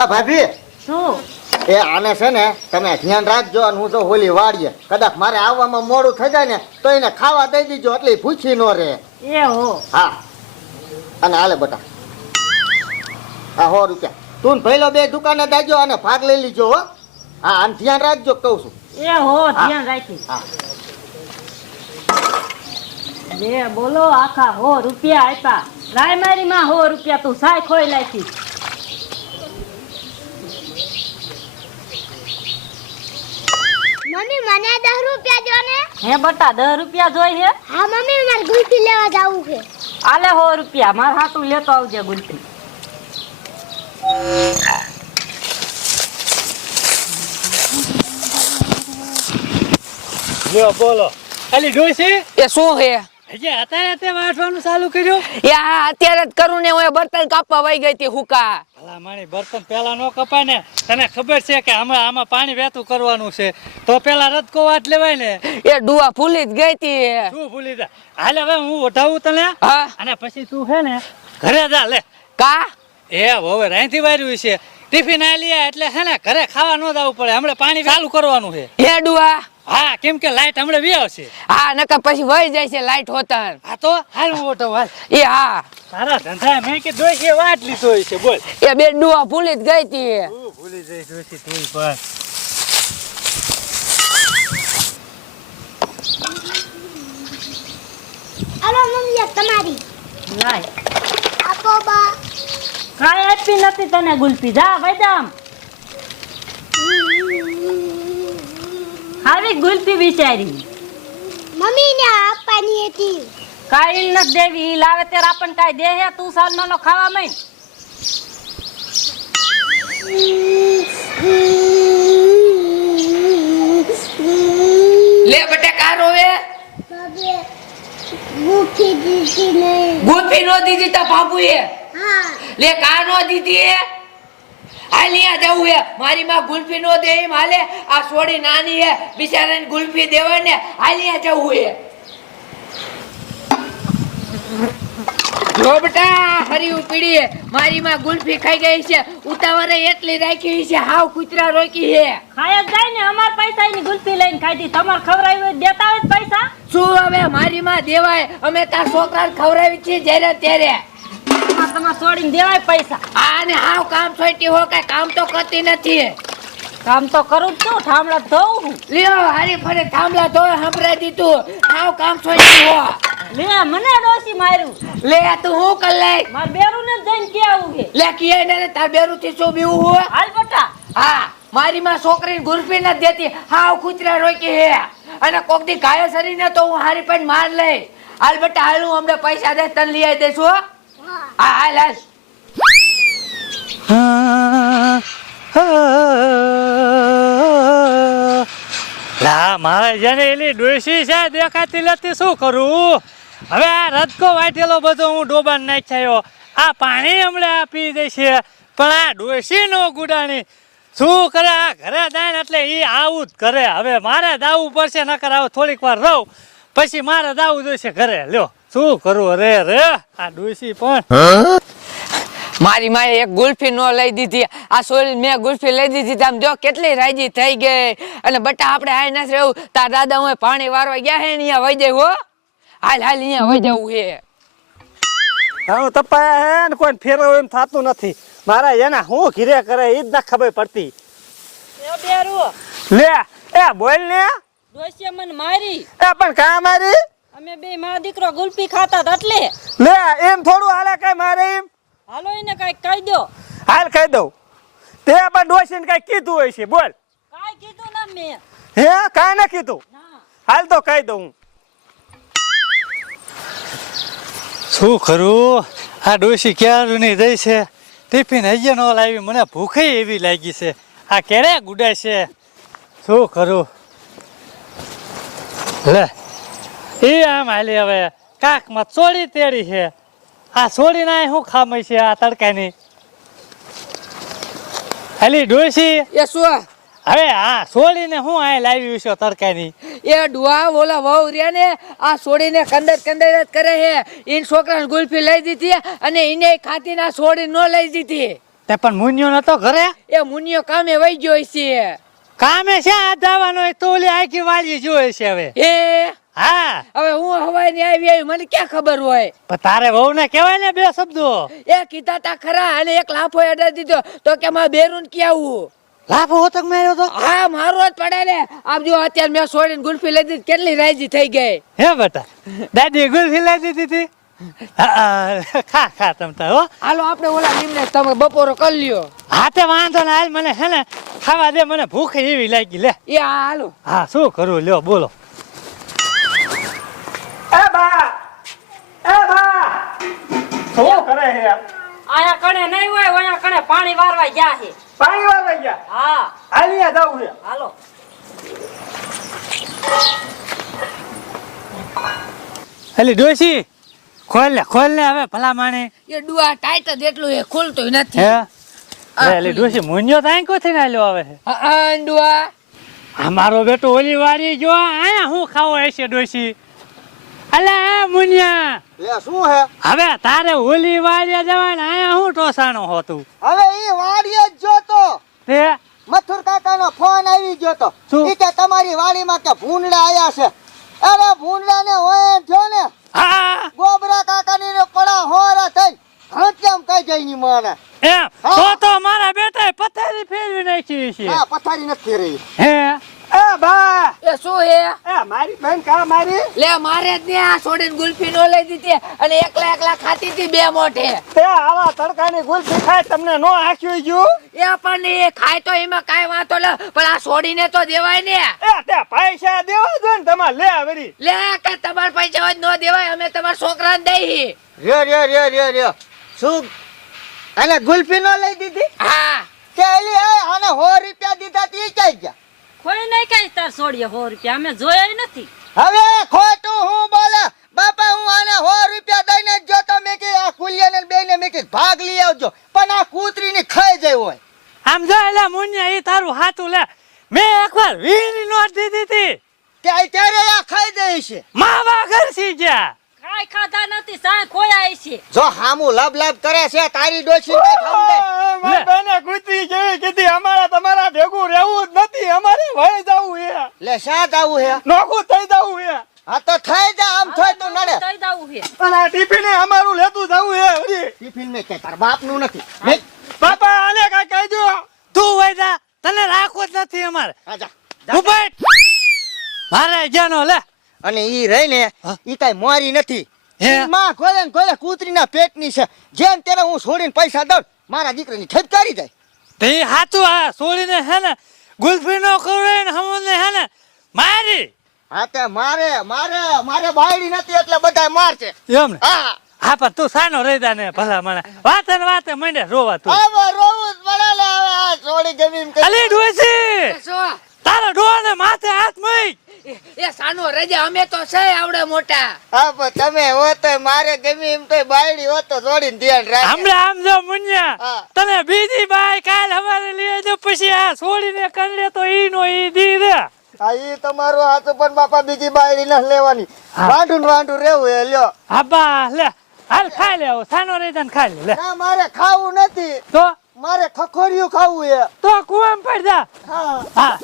આ ભાભી. શું? એ આને છે ને તમે ધ્યાન રાખજો અને હું તો હોલી વાળીએ કદાચ મારે આવવામાં મોડું થઈ જાય ને તો એને ખાવા દઈ દીજો એટલે ભૂખી ન રહે. એ હો. હા. અને હાલે બટા. આ હો રૂપિયા. તું ભઈલો બે દુકાને દાજો અને ભાગ લઈ લીજો હો. હા આને ધ્યાન રાખજો કહું છું. એ હો ધ્યાન રાખી હા. લે બોલો આખા હો રૂપિયા આપ્યા. રાયમારી માં હો રૂપિયા તું સાય ખોઈ લાખી મમ્મી મને 10 રૂપિયા જો ને. હે બટા 10 રૂપિયા જોઈ હે? હા મમ્મી મારે ગુલ્ફી લેવા જાવું છે. આલે હો રૂપિયા માર હાટું લેતો આવજે ગુલફી. જો બોલો. અલી ડોસી એ શું હે હજી અત્યારે તે વાંચવાનું ચાલુ કર્યું? એ હા અત્યારે જ કરું ને હું બર્તન કાપવા વહી ગઈ હતી હુકા. ભલા બર્તન પેલા નો કપાય ને તને ખબર છે કે આમાં આમાં પાણી વહેતું કરવાનું છે. તો પેલા રદકો વાત લેવાય ને. એ ડુઆ ફૂલી જ ગઈ તી. શું ભૂલી જા? હાલે હવે હું ઉઠાવું તને? અને પછી તું છે ને ઘરે જા લે. કા? એ હવે વાર્યું છે. ટિફિન આ લે એટલે છે ને ઘરે ખાવા ન જવું પડે. હમણાં પાણી ચાલુ કરવાનું છે. હેડુઆ. હા કેમ કે લાઈટ હમણાં વી આવશે હા નકર પછી વહી જાય છે લાઈટ હોતા હા તો હાલ હું ઉઠાવું હાલ. એ હા. તારા ધંધા મેં કે દોઈ વાટ લીધો છે બોલ. એ બે ડુઆ ભૂલી જ ગઈ તી. ભૂલી જઈશ ડોસી તું પણ. અરે મમ્મી આ તમારી. લાય. આપો બા. કાંઈ આપી નથી તને ગુલફી જા વૈદામ. આવી ગુલફી બિચારી. મમ્મી ને આપવાની હતી. કાઈ નથી દેવી લાવે ત્યારે આપણને કાઈ દે હે તું સાલ નો ખાવા માંડ. લે બટે કાર રોવે. ગુફી દીધી નહીં. ગુલ્ફી નો દીધી તા બાબુએ લે કાર નો દીધી અહીંયા જવું હે. મારી માં ગુલ્ફી નો દે એમ. હાલે આ સોડી નાની હે. બિચારાને ગુલ્ફી દેવાય ને અહીંયા જવું હે. જો બેટા હરી ઉપડી મારી માં ગુલ્ફી ખાઈ ગઈ છે. ઉતાવળે એટલી રાખી છે હાવ કૂતરા રોકી હે. ખાય જ જાય ને અમાર પૈસા ની ગુલફી લઈને ખાધી તમારે ખવડાવી હોય દેતા હોય પૈસા. શું હવે મારી માં દેવાય? અમે તાર છોકરાને ખવડાવી છીએ જ્યારે ત્યારે. તમારે છોડીને દેવાય પૈસા. આને હાવ કામ છોટી હો કઈ કામ તો કરતી નથી કામ તો કરું જ છું ઠામડા ધોઉં હું. લ્યો હારી ફરે થાંભલા ધોય સંભળાઈ દીધું. હાવ કામ છોટી હો. લે મને ડોસી માર્યું. લે તું હું કર લે? માર બેરું ને જઈને કે આવું કે લે કીએ ને તાર બેરું થી શું બીવું હો? હાલ બટા. હા મારી માં છોકરીને ગુરફી નથી દેતી. હાવ કૂતરા રોકી હે. અને કોક દી ઘાયલ સરીને તો હું હારી પણ માર લઈ હાલ બટા હાલ હું હમણાં પૈસા દે તને લઈ આવી દઈશું હો હા હાલ હાલ લા, મારે જેને એલી છે, દેખાતી નથી, શું કરું? હવે આ રદકો વાટેલો બધો હું ડોબાન નાખ્યો. આ પાણી હમણાં પી દેશે પણ આ ડોસી નો ગુડાણી શું કરે? આ ઘરે જાય ને એટલે એ આવું જ કરે. હવે મારે દાવું પડશે નકર આવું થોડીક વાર રહું. પછી મારે દાવું જોઈશે ઘરે. લ્યો. શું કરું? રે રે આ ડોસી પણ. મારી માએ એક ગુલ્ફી નો લઈ દીધી. આ સોરી મેં ગુલ્ફી લઈ દીધી આમ જો કેટલી રાજી થઈ ગઈ. અને બટા આપણે આય નથી રહેવું. તાર દાદા હું પાણી વારવા ગયા હે ને અહીંયા વહી જાય હો. હાલ હાલ અહીંયા વહી જવું હે. હું તપાયા હે ને કોઈ ફેરવ એમ થતું નથી. મારા એના હું ઘીરે કરે એ જ ના ખબર પડતી. એ બેરું. લે એ બોલ ને. દોસ્ય મને મારી. એ પણ કા મારી? અમે બે મારો દીકરો ગુલફી ખાતા હતા એટલે. લે એમ થોડું હાલે કઈ મારે એમ? હાલો એને કઈ કહી દો. હાલ કહી દઉં. તે પણ ડોસીને કઈ કીધું હોય છે બોલ. કાઈ કીધું ના મે. હે કાંઈ ના કીધું? હાલ તો કહી દઉં. શું કરું આ ડોસી ક્યારું નહીં રહી છે? ટિફિન હજી ન લાવી મને ભૂખે એવી લાગી છે. આ ક્યારે ગુડાય છે શું કરું લે એ આમ હાલી હવે. કાકમાં ચોરી તેડી છે. આ ચોરી ના શું ખામી છે આ તડકાની? હાલી ડોસી એ શું? હવે આ છોડીને હું આ લાવી છે તડકાની? એ ડુઆ ઓલા વહુ રહ્યા ને આ છોડીને કંદર કંદર જ કરે હે ઈન છોકરાને ગુલ્ફી લઈ દીધી અને એને ખાતી ના છોડી નો લઈ દીધી. તે પણ મુનિયો નતો ઘરે? એ મુનિયો કામે વહી ગયો છે કામે છે આ દાવાનો? હોય તો ઓલી આખી વાળી જોઈ છે હવે. એ હા. હવે હું હવાઈ ની આવી આવી મને ક્યાં ખબર હોય? પણ તારે વહુ ને કહેવાય ને બે શબ્દો. એ કીધા તા ખરા અને એક લાફો અડાડી દીધો. તો કે માં બેરૂન કે આવું? લાભ હોતક માર્યો તો? હા મારો જ પડે ને. આમ જો અત્યારે મેં છોડીને ગુલ્ફી લઈ દીધી કેટલી રાજી થઈ ગઈ. હે બેટા દાદી ગુલ્ફી લઈ દીધી હતી? ખા ખા તમ હો. હાલો આપણે ઓલા લીમડે તમે બપોરો કરી લ્યો. હાથે વાંધો ને હાલ મને હે ને ખાવા દે મને ભૂખ એવી લાગી લે. એ હાલો. હા શું કરું લ્યો બોલો એ બા એ બા શું કરે છે આયા કણે નહીં હોય ઓયા કણે પાણી વારવા ગયા છે. પાણી વાળવા ગયા? હા. હાલિયા જાવું છે. હાલો. એલી ડોસી ખોલ લે ખોલ લે હવે ભલા માણે. એ ડુઆ ટાઈટ જ એટલું એ ખુલતું નથી. હે? મુન્યો તો આંકો થઈને આલ્યો આવે છે? હા, હા, ડુઆ. આ મારો બેટો ઓલી વાળી જો આયા હું ખાવો હશે ડોસી અલે મુનિયા. લે શું હે? હવે તારે ઓલી વાળી જવાના આયા હું ટોસાણો હોતું? હવે ઈ વાડીએ જ જોતો. તે મથુર કાકાનો ફોન આવી ગયો તો? ઈ કે તમારી વાડીમાં કે ભૂંડડા આયા છે. અરે ભૂંડડા ને હોય જો ને હા. ગોબરા કાકાની ને પડા હોરા થઈ હત્યામ કઈ જાય ની માને. એમ? તો તો મારા બેટાએ પથારી ફેરવી નાખી છે. હા પથારી નથી રહી હે? એ બા એ શું હે? એ મારી બેન કા મારી? લે મારે જ ને આ છોડીને ગુલ્ફી નો લઈ દીધી અને એકલા એકલા ખાતી હતી બે મોઢે. તે આવા તડકાની ગુલ્ફી ખાય તમને નો આખ્યું ગયું? એ પણ એ ખાય તો એમાં કાઈ વાંધો લે પણ આ છોડીને તો દેવાય ને. એ તે પૈસા દેવા દો ને તમારે. લે વરી. લે કે તમારા પૈસા હોય નો દેવાય. અમે તમારા છોકરાને દઈ રે રે રે રે રે. શું? અને ગુલ્ફી નો લઈ દીધી? હા. કે એલી એ આને સો રૂપિયા દીધા તી ક્યાં ગયા? કોઈ નહીં કઈ તાર છોડીએ સો રૂપિયા. અમે જોયા નથી. હવે ખોટું હું બોલે? બાપા હું આને સો રૂપિયા દઈને જો તમે મેં કે આ કુલિયાને બેને મેં કે ભાગ લઈ આવજો. પણ આ કૂતરીની ખાઈ જાય હોય. આમ જો એલા મુન્યા એ તારું હાથું લે. મેં એકવાર વીની નોટ દીધી હતી. ત્યાં ત્યારે આ ખાઈ જાય છે? માવા ઘર સી ગયા. કાઈ ખાધા નથી સાય ખોયા છે જો હામું લબ લબ કરે છે તારી ડોશી ને ખાવું બેને જેવી કીધી અમારે તમારા ભેગું રહેવું જ નથી અમારે વહી જવું લે શાંત આવું હે નોખું થઈ જવું હે આ તો થઈ જા આમ થઈ તો નડે. અને આ ટિફિન અમારું લેતું જવું છે વળી. ટિફિન મેં કે તાર બાપનું નથી બાપા આને કઈ કહેજો. તું વૈદા તને રાખવો જ નથી અમારે. આજા ઉભેટ મારે જાનો લે. અને ઈ રહી ને હા? ઈ કઈ મોરી નથી. હે? માં ખોલે ને ખોલે કૂતરીના પેટની છે. જેમ તેને હું છોડીને પૈસા દઉં મારા દીકરાની ખેતકારી જાય તે હાથું આ સોળીને હે ને ગુલ્ફી નો કરે ને હમને હે ને મારી. હા તે મારે મારે મારે બાયડી નથી એટલે બધા મારશે. એમ ને? હા. હા પણ તું સાનો રહી ને ભલા મને. વાતે ને વાતે મંડે રોવા તું. હવે રોવું જ પડે ને હવે આ સોળી ગમી એમ કરી. અલી ડોસી એ શું તારા ડોને માથે હાથ મઈ એ રજા અમે તો છે આવડે મોટા. હા પણ તમે હો તો મારે ગમે એમ તો બાયડી હો તો છોડીને ધ્યાન રાખ. હમણાં આમ જો મુન્યા હા. તને બીજી બાઈ કાલ અમારે લઈ જો પછી આ છોડીને કંડે તો ઈ નો ઈ દી દે હા ઈ તમારું હાથ પણ બાપા બીજી બાયડી ન લેવાની. હા. વાંઢું ને વાંઢું રહેવું એ લ્યો. આબા લે હાલ ખાઈ લેવો સાનો રહી ને ખાઈ લે ના મારે ખાવું નથી. તો? મારે ખખોરિયું ખાવું એ તો કુવામ પડ જા. હા. હા.